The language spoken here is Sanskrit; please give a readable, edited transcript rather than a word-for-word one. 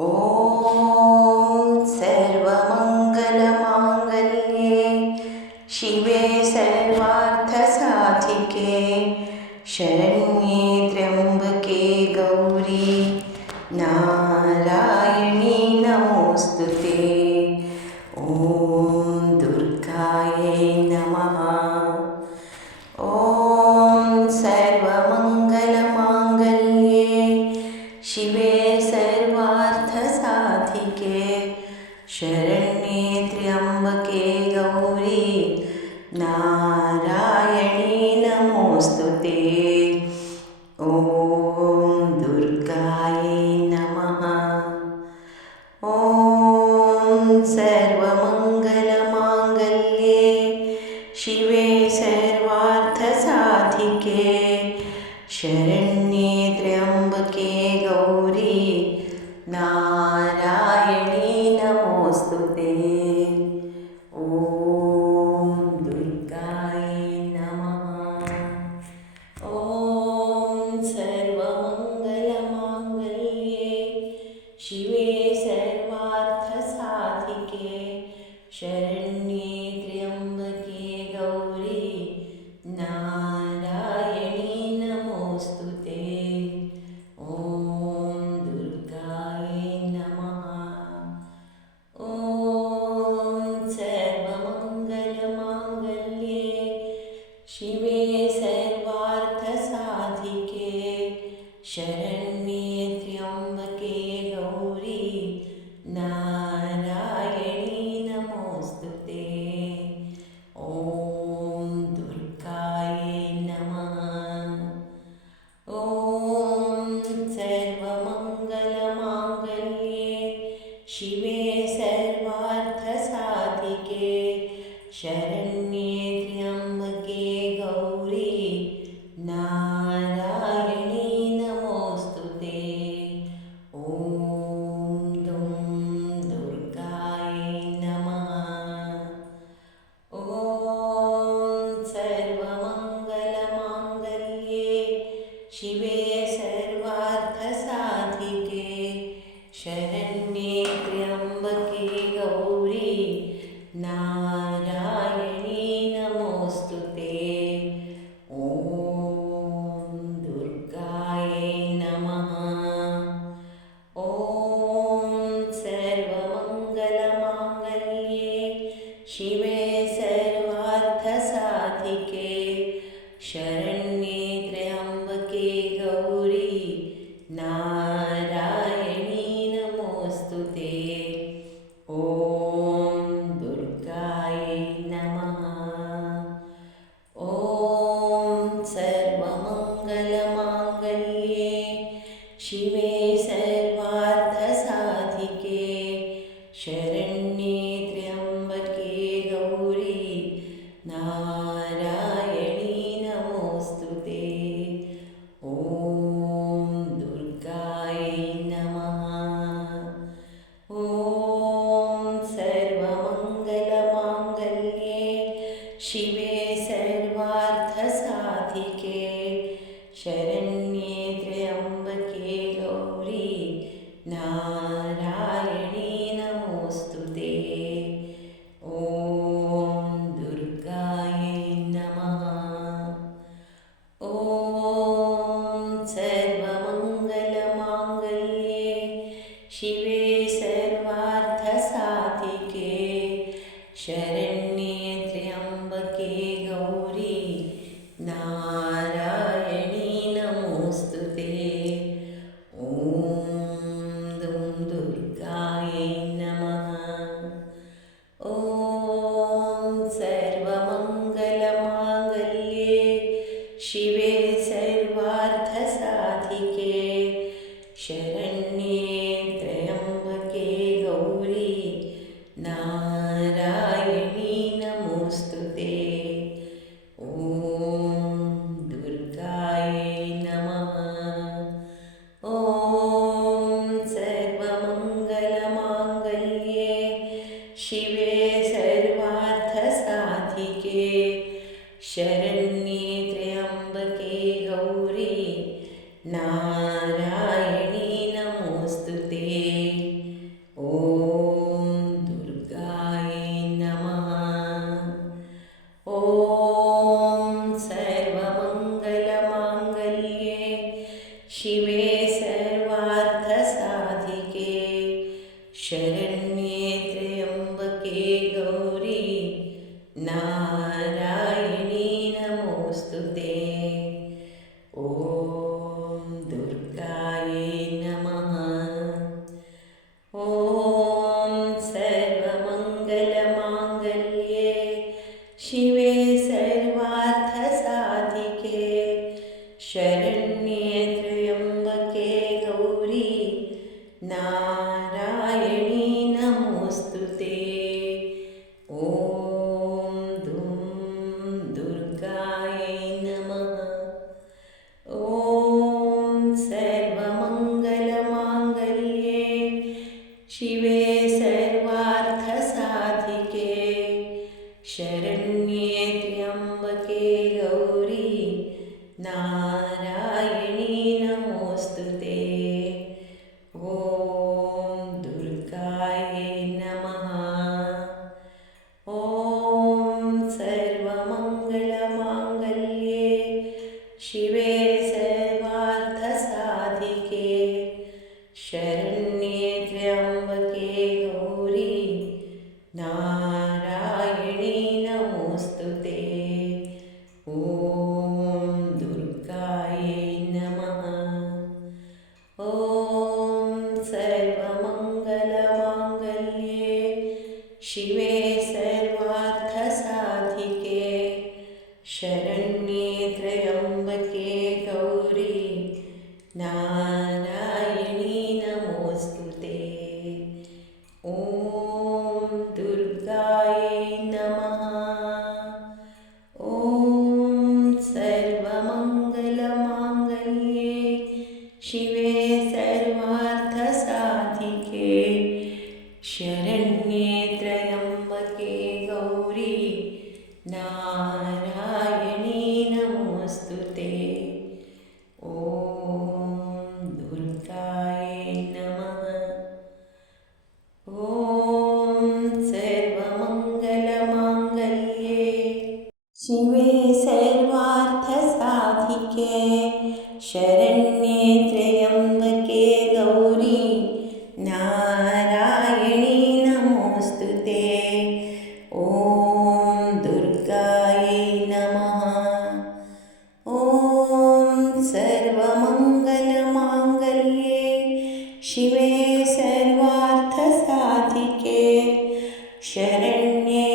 ॐ सर्वमङ्गलमाङ्गल्ये शिवे सर्वार्थसाधिके शरण्ये त्र्यम्बके गौरी नारायणी नमोऽस्तुते। ॐ दुर्गायै नमः। ॐ सर्वमङ्गलमाङ्गल्ये शिवे सर्वार्थसाधिके शरण्ये त्र्यम्बके गौरी नारायणी नमोऽस्तुते। ॐ दुर्गायै नमः। ॐ सर्वमङ्गलमाङ्गल्ये शिवे सर्वार्थसाधिके शरण्ये त्र्यम्बके गौरी नारायणी नमोऽस्तुते। ॐ दुर्गायै नमः। ॐ सर्वमङ्गलमाङ्गल्ये शिवे सर्वार्थसाधिके शरण्ये त्र्यम्बके गौरी नारायणी नमोऽस्तुते। ॐ दुर्गायै नमः। ॐ सर्वमङ्गलमाङ्गल्ये शिवे सर्वार्थसाधिके शरण्ये त्र्यम्बके गौरी नारायणी नमोऽस्तुते। ॐ दुर्गायै नमः। ॐ सर्वमङ्गलमाङ्गल्ये शिवे सर्वार्थसाधिके शरण्ये त्र्यम्बके गौरी नारायणी नमोऽस्तुते। ॐ दुर्गायै नमः। ॐ सर्वमङ्गलमाङ्गल्ये शिवे सर्वार्थसाधिके शरण्ये त्र्यम्बके गौरी नारायणी नमोऽस्तुते। ॐ दुर्गायै नमः। ॐ सर्वमङ्गलमाङ्गल्ये शिवे सर्वार्थसाधिके शरण्ये त्र्यम्बके गौरी नारायणी नमोऽस्तुते। ॐ दुर्गायै नमः। ॐ सर्वमङ्गलमाङ्गल्ये शिवे सर्वार्थसाधिके शरण्ये त्र्यम्बके गौरी नारायणी नमोऽस्तुते। ॐ दुर्गायै नमः। ॐ सर्वमङ्गलमाङ्गल्ये शिवे सर्वार्थसाधिके शरण्ये त्र्यम्बके गौरी नारायणी नमोऽस्तुते। ॐ दुर्गायै नमः। ॐ सर्वमङ्गलमाङ्गल्ये शिवे सर्वार्थसाधिके शरण्ये त्र्यम्बके गौरी नारायणी नमोऽस्तुते। ॐ दुर्गायै नमः। ॐ सर्वमङ्गलमाङ्गल्ये शिवे सर्वार्थसाधिके शरण्ये त्र्यम्बके गौरी नारायणी नमोऽस्तुते। ॐ दुर्गायै नमः। ॐ सर्वमङ्गलमाङ्गल्ये शिवे सर्वार्थसाधिके शरण्ये त्र्यम्बके गौरी नारायणी नमोऽस्तुते। शरण्ये त्र्यम्बके गौरी नारायणी नमोऽस्तु ते। ॐ दुर्गायै नमः। ॐ सर्वमङ्गलमाङ्गल्ये शिवे सर्वार्थसाधिके शरण्ये त्र्यम्बके गौरी नारायणी नमोऽस्तु ते। ॐ दुर्गायै नमः। ॐ सर्वमङ्गलमाङ्गल्ये शिवे सर्वार्थसाधिके शरण्ये त्र्यम्बके गौरी नारायणी नमोऽस्तु ते। ॐ दुर्गायै नमः। ॐ सर्वमङ्गलमाङ्गल्ये शिवे सर्वार्थसाधिके शरण्ये त्र्यम्बके गौरी नारायणी नमोऽस्तु ते। ॐ दुर्गायै नमः। ॐ सर्वमङ्गलमाङ्गल्ये शिवे सर्वार्थसाधिके शरण्ये त्र्यम्बके गौरी नारायणी नमोऽस्तु ते। ॐ दुर्गायै नमः। ॐ सर्वमङ्गलमाङ्गल्ये शिवे सर्वार्थसाधिके शरण्ये त्र्यम्बके गौरी नारायणी नमोऽस्तु ते। ॐ दुर्गायै नमः। ॐ सर्वमङ्गलमाङ्गल्ये शिवे सर्वार्थसाधिके शरण्ये त्र्यम्बके गौरी नारायणी नमोऽस्तु ते। ॐ दुर्गायै नमः। ॐ सर्वमङ्गलमाङ्गल्ये शिवे सर्वार्थसाधिके शरण्ये